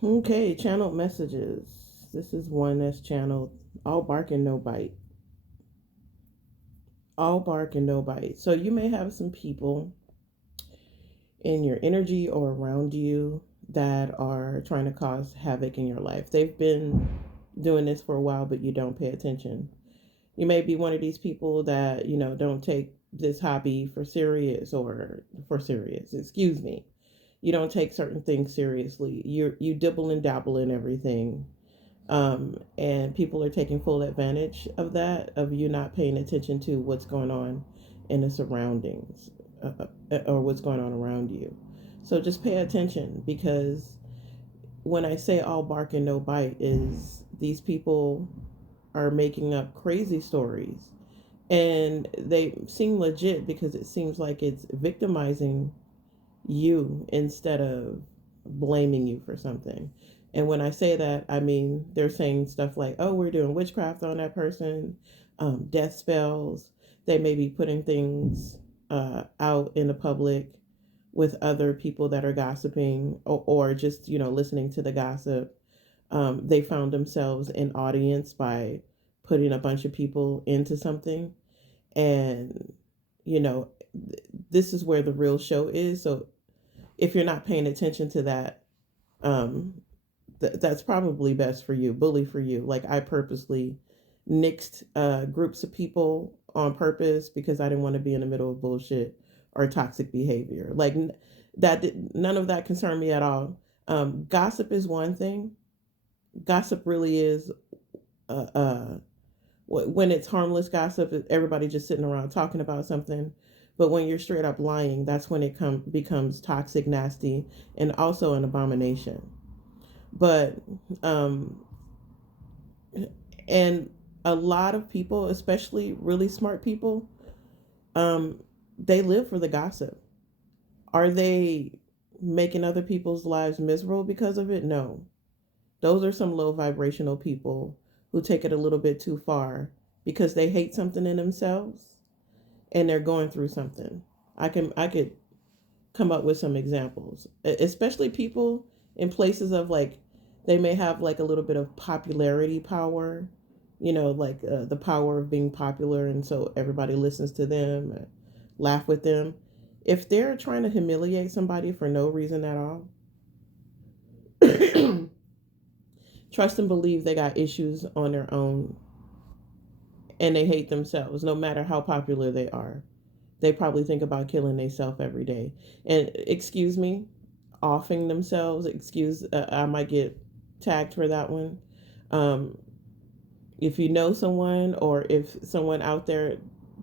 Okay, channeled messages. This is one that's channeled all bark and no bite. All bark and no bite. So you may have some people in your energy or around you that are trying to cause havoc in your life. They've been doing this for a while, but you don't pay attention. You may be one of these people that, don't take this hobby for serious, excuse me. You don't take certain things seriously. You dibble and dabble in everything. And people are taking full advantage of that, of you not paying attention to what's going on in the surroundings, or what's going on around you. So just pay attention, because when I say all bark and no bite, is these people are making up crazy stories, and they seem legit because it seems like it's victimizing you instead of blaming you for something. And when I say that, I mean they're saying stuff like, oh, we're doing witchcraft on that person, death spells. They may be putting things out in the public with other people that are gossiping, or just, listening to the gossip. They found themselves in audience by putting a bunch of people into something. And, you know, this is where the real show is. So if you're not paying attention to that, um, that's probably best for you, bully for you. Like, I purposely nixed groups of people on purpose because I didn't want to be in the middle of bullshit or toxic behavior. Like, none of that concerned me at all. Gossip is one thing. Gossip really is, when it's harmless gossip, everybody just sitting around talking about something. But when you're straight up lying, that's when it becomes toxic, nasty, and also an abomination. But um, and a lot of people, especially really smart people, um, they live for the gossip. Are they making other people's lives miserable because of it? No. Those are some low vibrational people who take it a little bit too far because they hate something in themselves and they're going through something. I could come up with some examples, especially people in places of, like, they may have like a little bit of popularity power, like the power of being popular, and so everybody listens to them, laugh with them. If they're trying to humiliate somebody for no reason at all, trust and believe they got issues on their own, and they hate themselves no matter how popular they are. They probably think about killing themselves every day. And excuse me, offing themselves. I might get tagged for that one. Um, if you know someone, or if someone out there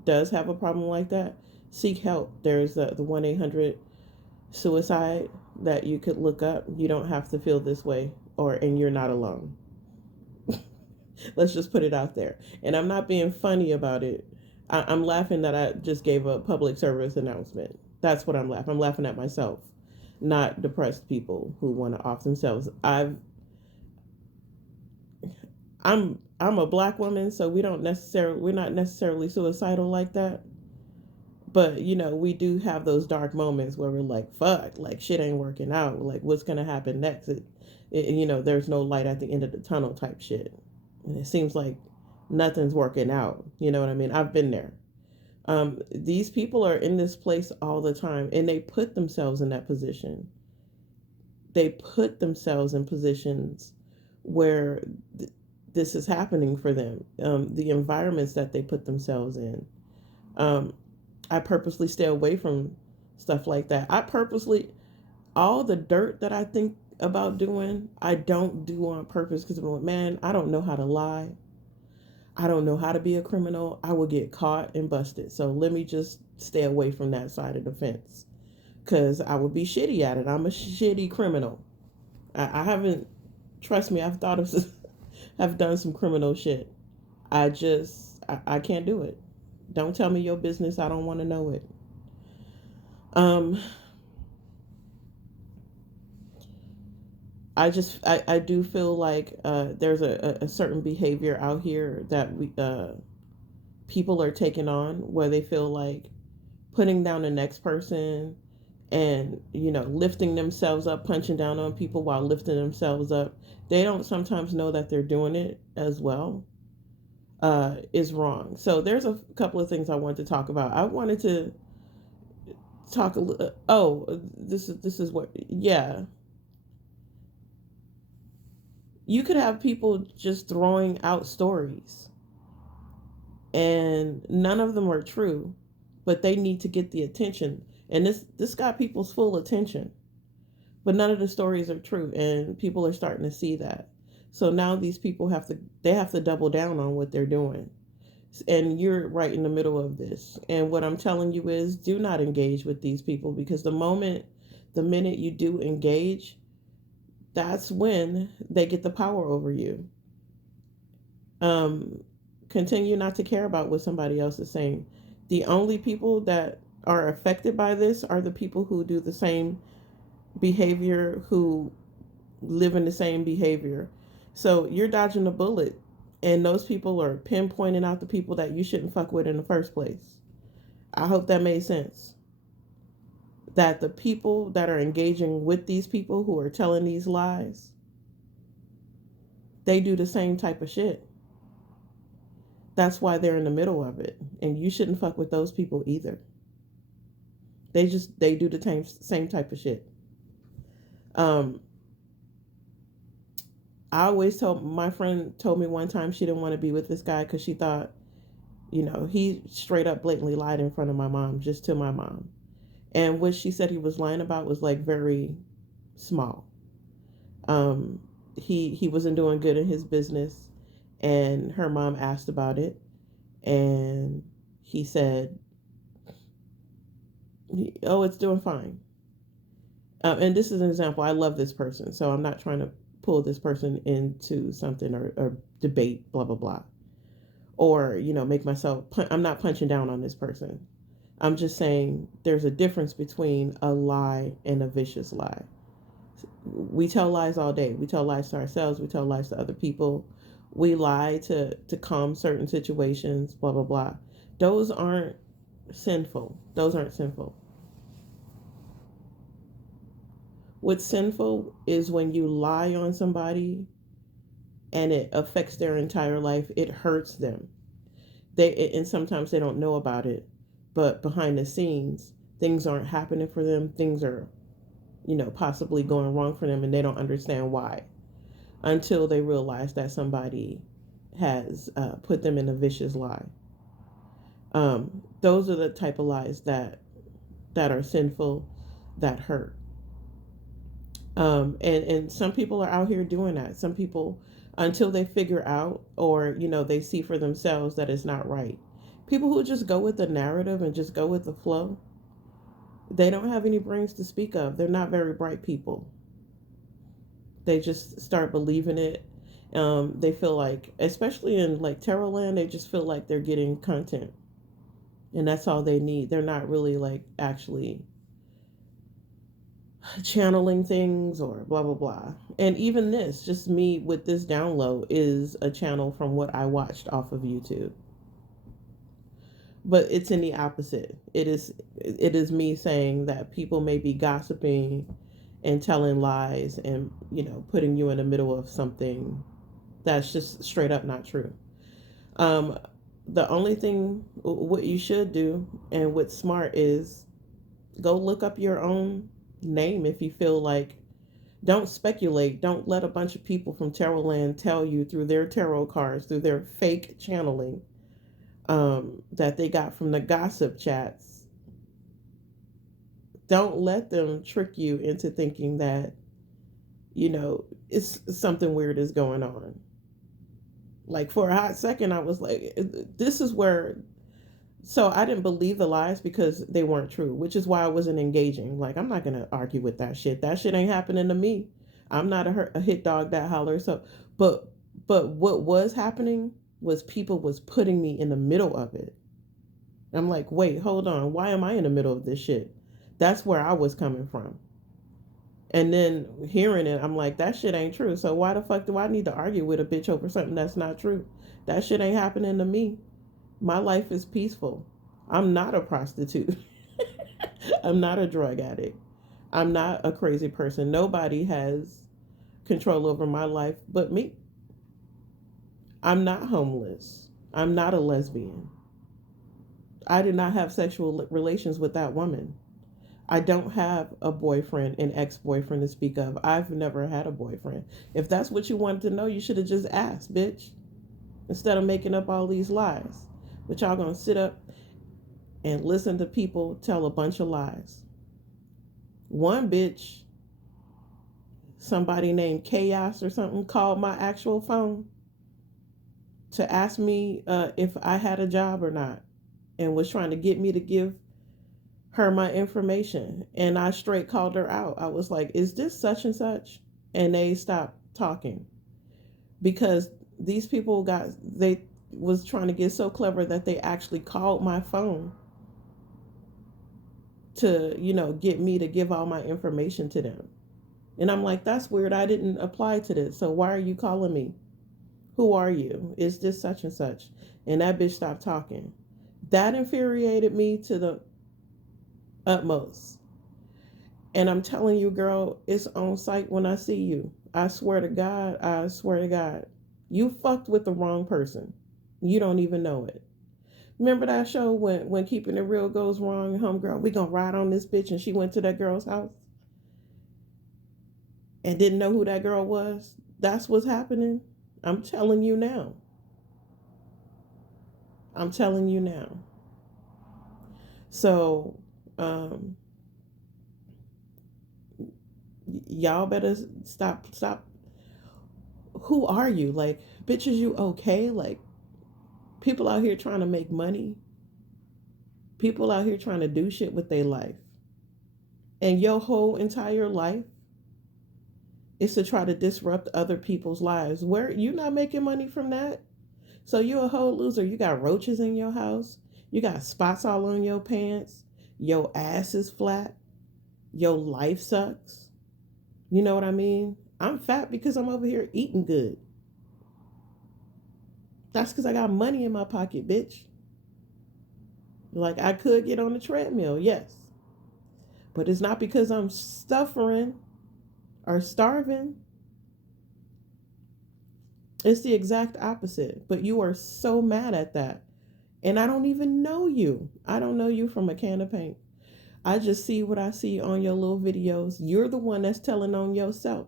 does have a problem like that, seek help. There's the 1-800 suicide that you could look up. You don't have to feel this way, and you're not alone. Let's just put it out there. And I'm not being funny about it. I'm laughing that I just gave a public service announcement. That's what I'm laughing. I'm laughing at myself, not depressed people who want to off themselves. I'm a black woman, so we're not necessarily suicidal like that. But we do have those dark moments where we're like, fuck, like shit ain't working out. Like, what's gonna happen next? There's no light at the end of the tunnel type shit. And it seems like nothing's working out. You know what I mean? I've been there. These people are in this place all the time, and they put themselves in that position. They put themselves in positions where this is happening for them. The environments that they put themselves in. Um, I purposely stay away from stuff like that. All the dirt that I think about doing, I don't do on purpose, because I'm like, man, I don't know how to lie. I don't know how to be a criminal. I will get caught and busted. So let me just stay away from that side of the fence, because I would be shitty at it. I'm a shitty criminal. I haven't, trust me, I've thought of, I've done some criminal shit. I can't do it. Don't tell me your business. I don't want to know it. Um, I do feel like there's a certain behavior out here that people are taking on, where they feel like putting down the next person and, lifting themselves up, punching down on people while lifting themselves up, they don't sometimes know that they're doing it as well, is wrong. So there's a couple of things I wanted to talk about. I wanted to talk a little. Oh, this is what. Yeah, you could have people just throwing out stories, and none of them are true, but they need to get the attention. And this got people's full attention, but none of the stories are true, and people are starting to see that. So now these people have to double down on what they're doing. And you're right in the middle of this. And what I'm telling you is, do not engage with these people, because the minute you do engage, that's when they get the power over you. um Continue not to care about what somebody else is saying. The only people that are affected by this are the people who do the same behavior, who live in the same behavior. So you're dodging a bullet, and those people are pinpointing out the people that you shouldn't fuck with in the first place. I hope that made sense. That the people that are engaging with these people who are telling these lies, they do the same type of shit. That's why they're in the middle of it. And you shouldn't fuck with those people either. They do the same type of shit. Um, I always my friend told me one time she didn't want to be with this guy because she thought, he straight up blatantly lied in front of my mom, just to my mom. And what she said he was lying about was like very small. Um, he wasn't doing good in his business, and her mom asked about it, and he said, "Oh, it's doing fine." And this is an example. I love this person, so I'm not trying to pull this person into something, or debate, blah blah blah, or make myself. I'm not punching down on this person. I'm just saying there's a difference between a lie and a vicious lie. We tell lies all day. We tell lies to ourselves. We tell lies to other people. We lie to calm certain situations, blah, blah, blah. Those aren't sinful. Those aren't sinful. What's sinful is when you lie on somebody and it affects their entire life. It hurts them. And sometimes they don't know about it, but behind the scenes, things aren't happening for them. Things are, possibly going wrong for them, and they don't understand why, until they realize that somebody has put them in a vicious lie. Those are the type of lies that are sinful, that hurt. And some people are out here doing that. Some people, until they figure out, or they see for themselves that it's not right. People who just go with the narrative and just go with the flow, they don't have any brains to speak of. They're not very bright people. They just start believing it. They feel like, especially in like tarot land, they just feel like they're getting content, and that's all they need. They're not really like actually channeling things or blah blah blah. And even this, just me with this download, is a channel from what I watched off of YouTube. But it's in the opposite. It is me saying that people may be gossiping and telling lies, and putting you in the middle of something that's just straight up not true. um the only thing, what you should do and what's smart, is go look up your own name. If you feel like, don't speculate. Don't let a bunch of people from tarot land tell you through their tarot cards, through their fake channeling, that they got from the gossip chats. Don't let them trick you into thinking that, it's something weird is going on. Like, for a hot second, I was like, this is where. So I didn't believe the lies because they weren't true, which is why I wasn't engaging. Like, I'm not going to argue with that shit. That shit ain't happening to me. I'm not a hit dog that holler. So, but what was happening was people was putting me in the middle of it. I'm like, wait, hold on. Why am I in the middle of this shit? That's where I was coming from. And then hearing it, I'm like, that shit ain't true. So why the fuck do I need to argue with a bitch over something that's not true? That shit ain't happening to me. My life is peaceful. I'm not a prostitute. I'm not a drug addict. I'm not a crazy person. Nobody has control over my life but me. I'm not homeless. I'm not a lesbian. I did not have sexual relations with that woman. I don't have a boyfriend, an ex-boyfriend to speak of. I've never had a boyfriend. If that's what you wanted to know, you should have just asked, bitch. Instead of making up all these lies. But y'all gonna sit up and listen to people tell a bunch of lies. One bitch, somebody named Chaos or something, called my actual phone to ask me if I had a job or not, and was trying to get me to give her my information. And I straight called her out. I was like, is this such and such? And they stopped talking because these people they was trying to get so clever that they actually called my phone to, get me to give all my information to them. And I'm like, that's weird. I didn't apply to this. So why are you calling me? Who are you? Is this such and such? And that bitch stopped talking. That infuriated me to the utmost. And I'm telling you, girl, it's on sight when I see you. I swear to God, I swear to God. You fucked with the wrong person. You don't even know it. Remember that show when Keeping It Real goes wrong? Homegirl, we gonna ride on this bitch, and she went to that girl's house and didn't know who that girl was? That's what's happening. I'm telling you now. I'm telling you now. So, y'all better stop. Who are you? Like, bitches, you okay? Like, people out here trying to make money. People out here trying to do shit with their life. And your whole entire life is to try to disrupt other people's lives. Where you not making money from that? So you a whole loser. You got roaches in your house. You got spots all on your pants. Your ass is flat. Your life sucks. You know what I mean? I'm fat because I'm over here eating good. That's because I got money in my pocket, bitch. Like, I could get on the treadmill, yes. But it's not because I'm suffering or starving. It's the exact opposite. But you are so mad at that. And I don't even know you. I don't know you from a can of paint. I just see what I see on your little videos. You're the one that's telling on yourself.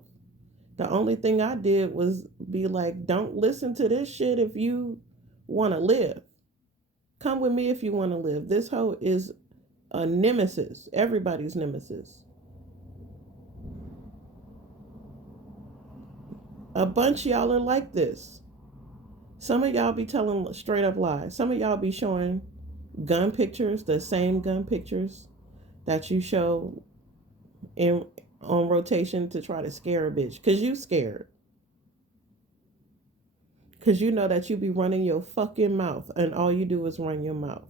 The only thing I did was be like, don't listen to this shit if you want to live. Come with me if you want to live. This hoe is a nemesis. Everybody's nemesis. A bunch of y'all are like this. Some of y'all be telling straight up lies. Some of y'all be showing gun pictures, the same gun pictures that you show in on rotation to try to scare a bitch. Because you scared. Because you know that you be running your fucking mouth and all you do is run your mouth.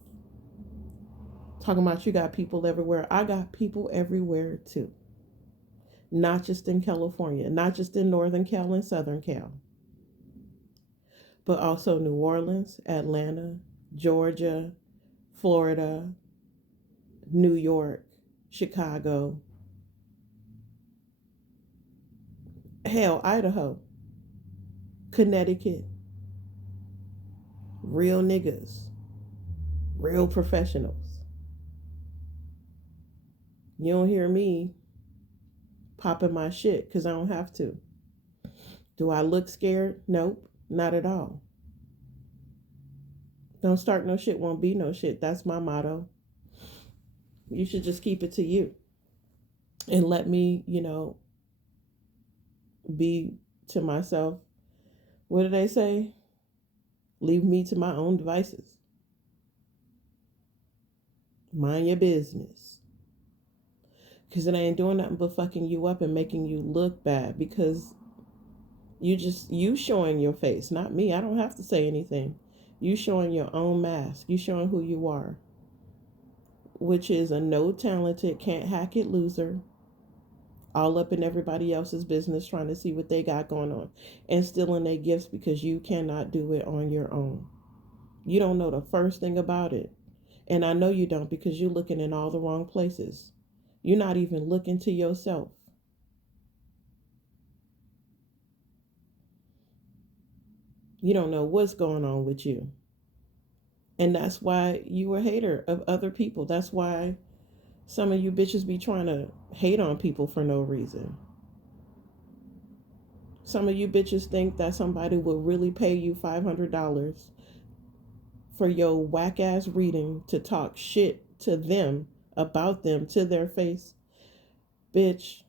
Talking about you got people everywhere. I got people everywhere too. Not just in California. Not just in Northern Cal and Southern Cal. But also New Orleans, Atlanta, Georgia, Florida, New York, Chicago. Hell, Idaho, Connecticut. Real niggas. Real professionals. You don't hear me popping my shit because I don't have to. Do I look scared? Nope, not at all. Don't start no shit, won't be no shit. That's my motto. You should just keep it to you. And let me, be to myself. What do they say? Leave me to my own devices. Mind your business. Because it ain't doing nothing but fucking you up and making you look bad. Because you showing your face, not me. I don't have to say anything. You showing your own mask. You showing who you are. Which is a no talented, can't hack it loser. All up in everybody else's business trying to see what they got going on. And stealing their gifts because you cannot do it on your own. You don't know the first thing about it. And I know you don't because you're looking in all the wrong places. You're not even looking to yourself. You don't know what's going on with you. And that's why you a hater of other people. That's why some of you bitches be trying to hate on people for no reason. Some of you bitches think that somebody will really pay you $500 for your whack ass reading to talk shit to them, about them, to their face. Bitch,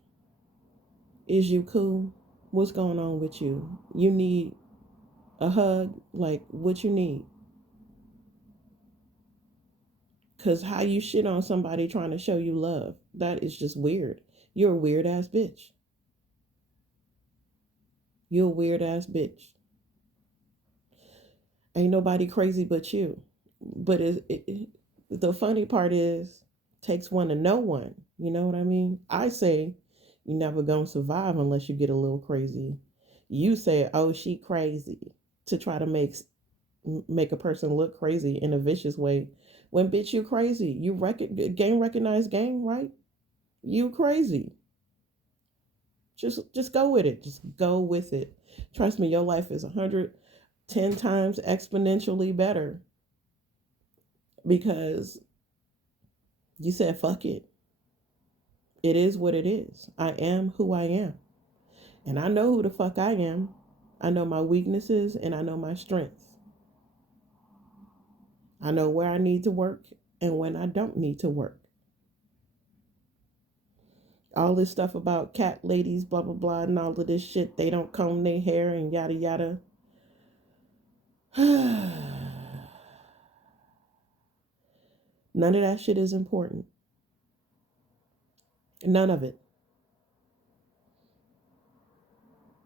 is you cool? What's going on with you? You need a hug? Like, what you need? Because how you shit on somebody trying to show you love, that is just weird. You're a weird ass bitch. You're a weird ass bitch. Ain't nobody crazy but you. But the funny part is, takes one to know one. You know what I mean? I say you never gonna survive unless you get a little crazy. You say, "Oh, she crazy," to try to make a person look crazy in a vicious way. When bitch, you crazy. You gang recognize gang, right? You crazy. Just go with it. Just go with it. Trust me, your life is 110 times exponentially better because you said fuck it. It is what it is. I am who I am. And I know who the fuck I am. I know my weaknesses and I know my strengths. I know where I need to work and when I don't need to work. All this stuff about cat ladies, blah, blah, blah, and all of this shit, they don't comb their hair and yada, yada. None of that shit is important. None of it.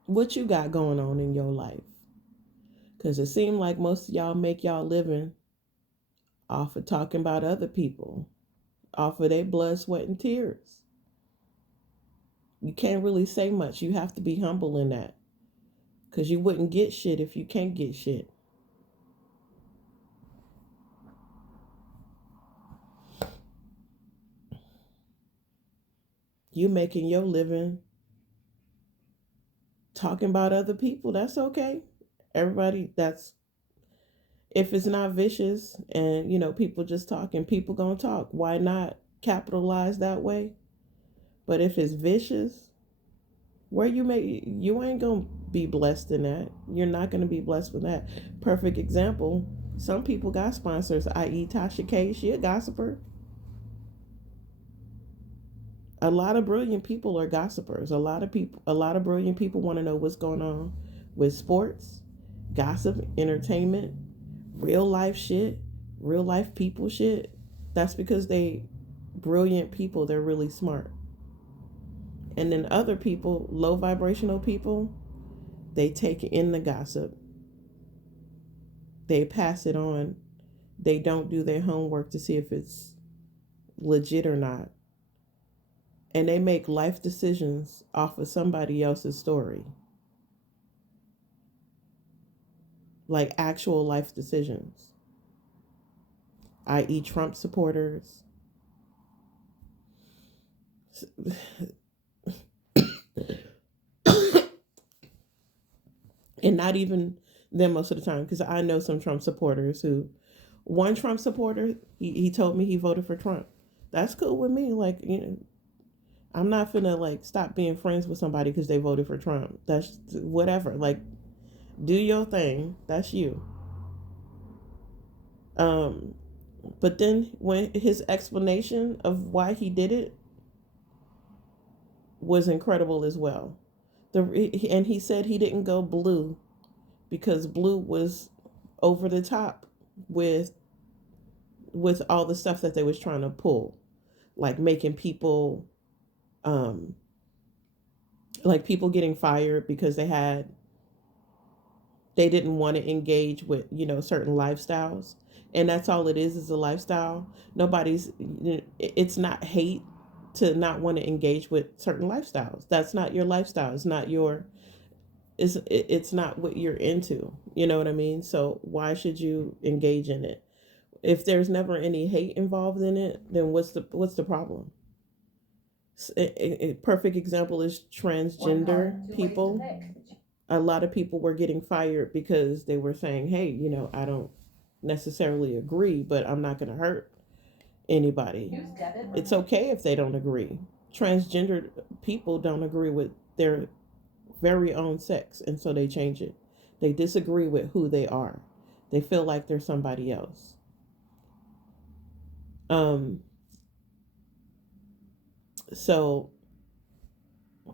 What you got going on in your life? Because it seemed like most of y'all make y'all living off of talking about other people, off of their blood, sweat, and tears. You can't really say much. You have to be humble in that. Because you wouldn't get shit if you can't get shit. You making your living talking about other people. That's okay. Everybody, that's, if it's not vicious and, people just talking, people gonna talk. Why not capitalize that way? But if it's vicious, where you ain't gonna be blessed in that. You're not gonna be blessed with that. Perfect example. Some people got sponsors, i.e. Tasha K. She a gossiper. A lot of brilliant people are gossipers. A lot of brilliant people want to know what's going on with sports, gossip, entertainment, real life shit, real life people shit. That's because they brilliant people, they're really smart. And then other people, low vibrational people, they take in the gossip. They pass it on. They don't do their homework to see if it's legit or not. And they make life decisions off of somebody else's story. Like actual life decisions, i.e., Trump supporters. And not even them most of the time, because I know some Trump supporters who, one Trump supporter, he told me he voted for Trump. That's cool with me. Like, I'm not finna like stop being friends with somebody because they voted for Trump. That's whatever. Like, do your thing. That's you. But then when his explanation of why he did it was incredible as well. And he said he didn't go blue because blue was over the top with all the stuff that they was trying to pull, like making people like people getting fired because they didn't want to engage with certain lifestyles. And that's all it is a lifestyle. It's not hate to not want to engage with certain lifestyles. That's not your lifestyle. It's not what you're into. You know what I mean? So why should you engage in it? If there's never any hate involved in it, then what's the problem? A perfect example is transgender people. A lot of people were getting fired because they were saying, hey, I don't necessarily agree, but I'm not going to hurt anybody. It's okay if they don't agree. Transgender people don't agree with their very own sex, and so they change it. They disagree with who they are. They feel like they're somebody else. Um, so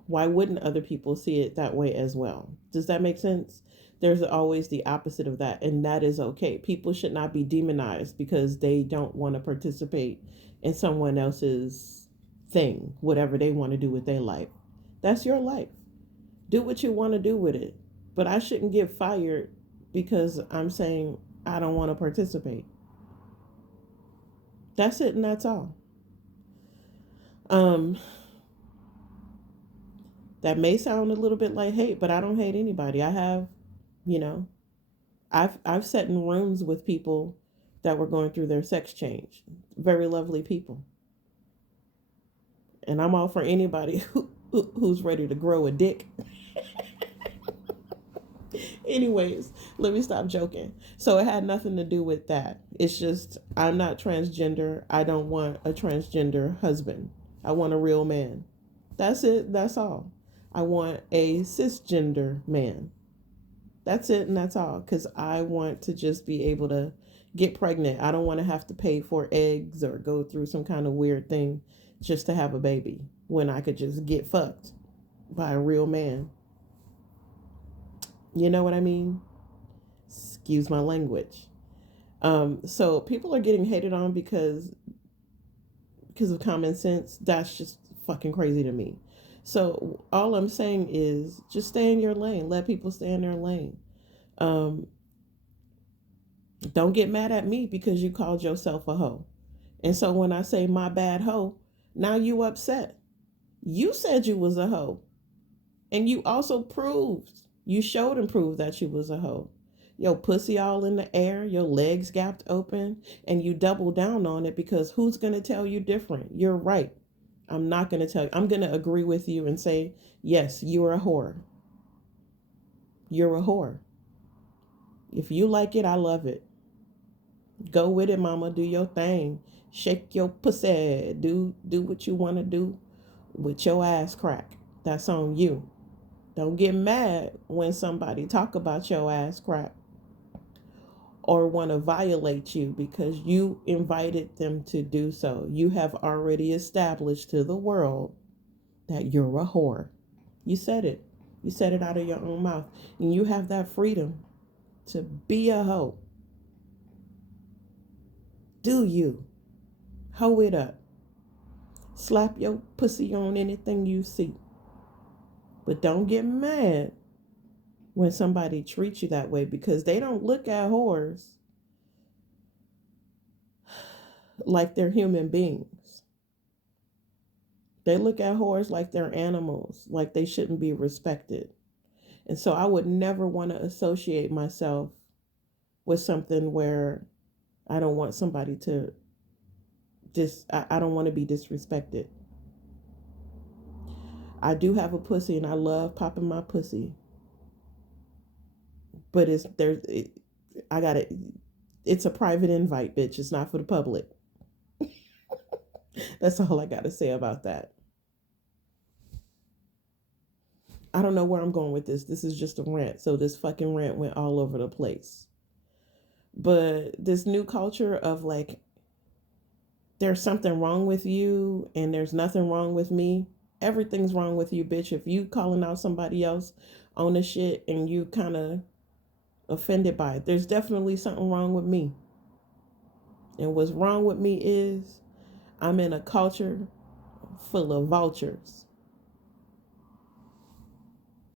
why wouldn't other people see it that way as well? Does that make sense? There's always the opposite of that, and that is okay. People should not be demonized because they don't want to participate in someone else's thing, whatever they want to do with their life. That's your life. Do what you want to do with it. But I shouldn't get fired because I'm saying I don't want to participate. That's it, and that's all. Um, that may sound a little bit like hate, but I don't hate anybody. I have, you know, I've sat in rooms with people that were going through their sex change. Very lovely people. And I'm all for anybody who's ready to grow a dick. Anyways, let me stop joking. So it had nothing to do with that. It's just I'm not transgender. I don't want a transgender husband. I want a real man. That's it. That's all. I want a cisgender man. That's it and that's all. Because I want to just be able to get pregnant. I don't want to have to pay for eggs or go through some kind of weird thing just to have a baby when I could just get fucked by a real man. You know what I mean? Excuse my language. So people are getting hated on because of common sense. That's just fucking crazy to me. So all I'm saying is just stay in your lane. Let people stay in their lane. Um, don't get mad at me because you called yourself a hoe. And so when I say my bad hoe, now you upset. You said you was a hoe. And you also you showed and proved that you was a hoe. Your pussy all in the air, your legs gapped open, and you double down on it because who's going to tell you different? You're right. I'm not going to tell you. I'm going to agree with you and say, yes, you're a whore. You're a whore. If you like it, I love it. Go with it, mama. Do your thing. Shake your pussy. Do what you want to do with your ass crack. That's on you. Don't get mad when somebody talk about your ass crack or want to violate you because you invited them to do so. You have already established to the world that you're a whore. You said it. You said it out of your own mouth. And you have that freedom to be a hoe. Do you? Hoe it up. Slap your pussy on anything you see. But don't get mad when somebody treats you that way because they don't look at whores like they're human beings. They look at whores like they're animals, like they shouldn't be respected. And so I would never want to associate myself with something where I don't want somebody to I don't want to be disrespected. I do have a pussy and I love popping my pussy. But I got it. It's a private invite, bitch. It's not for the public. That's all I got to say about that. I don't know where I'm going with this. This is just a rant. So this fucking rant went all over the place. But this new culture of like, there's something wrong with you and there's nothing wrong with me. Everything's wrong with you, bitch. If you calling out somebody else on the shit and you kind of offended by it, there's definitely something wrong with me. And what's wrong with me is I'm in a culture full of vultures.